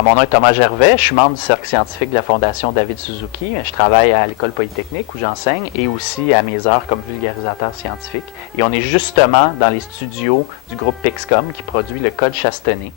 Mon nom est Thomas Gervais, je suis membre du cercle scientifique de la Fondation David Suzuki. Je travaille à l'École polytechnique où j'enseigne et aussi à mes heures comme vulgarisateur scientifique. Et on est justement dans les studios du groupe Pixcom qui produit le code Chastenay.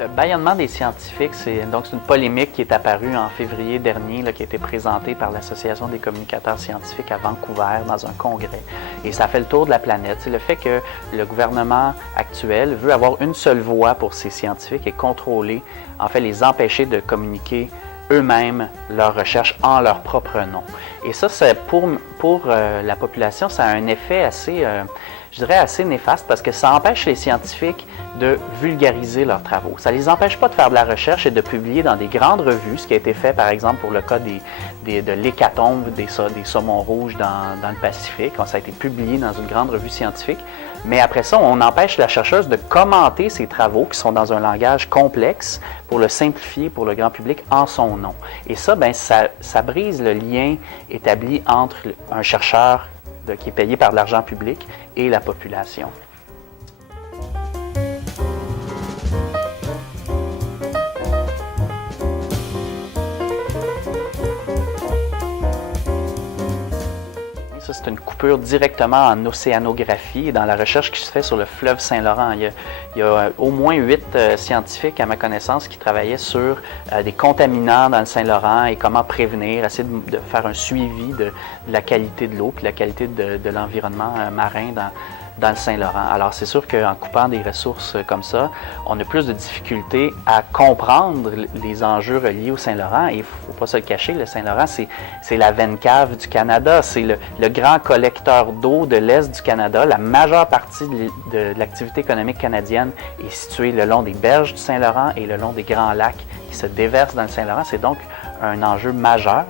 Le bâillonnement des scientifiques, c'est une polémique qui est apparue en février dernier, qui a été présentée par l'Association des communicateurs scientifiques à Vancouver dans un congrès. Et ça fait le tour de la planète. C'est le fait que le gouvernement actuel veut avoir une seule voix pour ces scientifiques et contrôler, les empêcher de communiquer eux-mêmes leurs recherches en leur propre nom. Et ça, pour la population, ça a un effet assez néfaste parce que ça empêche les scientifiques de vulgariser leurs travaux. Ça ne les empêche pas de faire de la recherche et de publier dans des grandes revues, ce qui a été fait par exemple pour le cas de l'hécatombe des saumons rouges dans le Pacifique. Ça a été publié dans une grande revue scientifique. Mais après ça, on empêche la chercheuse de commenter ses travaux qui sont dans un langage complexe pour le simplifier pour le grand public en son nom. Et ça, ça brise le lien établi entre un chercheur qui est payé par de l'argent public et la population. Ça, c'est une coupure directement en océanographie et dans la recherche qui se fait sur le fleuve Saint-Laurent. Il y a au moins 8 scientifiques, à ma connaissance, qui travaillaient sur des contaminants dans le Saint-Laurent et comment prévenir, essayer de faire un suivi de la qualité de l'eau et de la qualité de l'environnement marin dans le Saint-Laurent. Alors, c'est sûr qu'en coupant des ressources comme ça, on a plus de difficultés à comprendre les enjeux reliés au Saint-Laurent. Et il ne faut pas se le cacher, le Saint-Laurent, c'est la veine cave du Canada. C'est le grand collecteur d'eau de l'Est du Canada. La majeure partie de l'activité économique canadienne est située le long des berges du Saint-Laurent et le long des grands lacs qui se déversent dans le Saint-Laurent. C'est donc un enjeu majeur.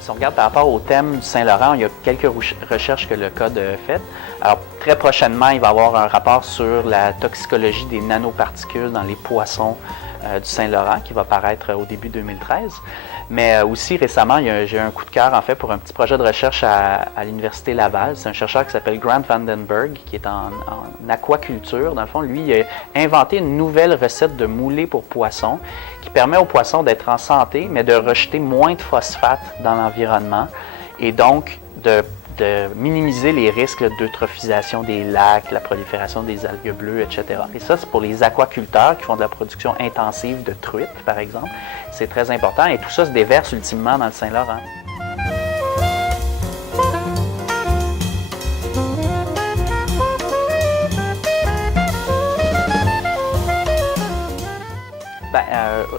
Si on regarde par rapport au thème du Saint-Laurent, il y a quelques recherches que le Code a faites. Alors, très prochainement, il va y avoir un rapport sur la toxicologie des nanoparticules dans les poissons du Saint-Laurent qui va paraître au début 2013. Mais aussi récemment, j'ai eu un coup de cœur pour un petit projet de recherche à l'Université Laval. C'est un chercheur qui s'appelle Grant Vandenberg qui est en aquaculture. Dans le fond, lui, il a inventé une nouvelle recette de moulé pour poissons qui permet aux poissons d'être en santé, mais de rejeter moins de phosphate dans l'environnement et donc de minimiser les risques d'eutrophisation des lacs, la prolifération des algues bleues, etc. Et ça, c'est pour les aquaculteurs qui font de la production intensive de truites, par exemple. C'est très important et tout ça se déverse ultimement dans le Saint-Laurent.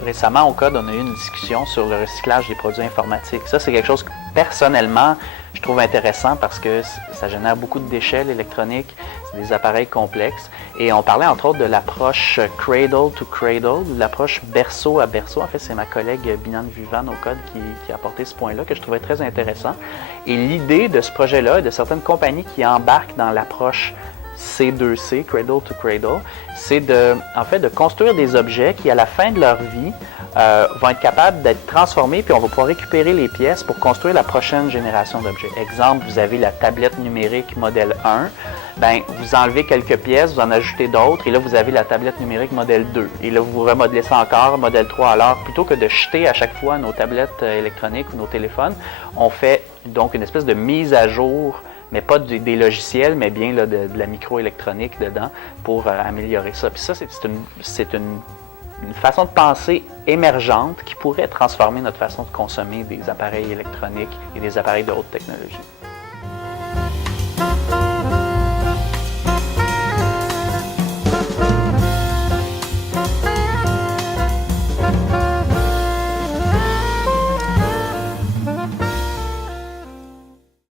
Récemment, au Code, on a eu une discussion sur le recyclage des produits informatiques. Ça, c'est quelque chose que, personnellement, je trouve intéressant parce que ça génère beaucoup de déchets, l'électronique, c'est des appareils complexes. Et on parlait entre autres de l'approche cradle to cradle, l'approche berceau à berceau. En fait, c'est ma collègue Binan Vivan au Code qui a apporté ce point-là que je trouvais très intéressant. Et l'idée de ce projet-là, de certaines compagnies qui embarquent dans l'approche C2C, Cradle to Cradle, c'est de construire des objets qui, à la fin de leur vie, vont être capables d'être transformés, puis on va pouvoir récupérer les pièces pour construire la prochaine génération d'objets. Exemple, vous avez la tablette numérique modèle 1, vous enlevez quelques pièces, vous en ajoutez d'autres, et là, vous avez la tablette numérique modèle 2. Et là, vous remodelez ça encore, modèle 3. Alors, plutôt que de jeter à chaque fois nos tablettes électroniques ou nos téléphones, on fait donc une espèce de mise à jour, mais pas des logiciels, mais bien de la microélectronique dedans pour améliorer ça. Puis ça, c'est une façon de penser émergente qui pourrait transformer notre façon de consommer des appareils électroniques et des appareils de haute technologie.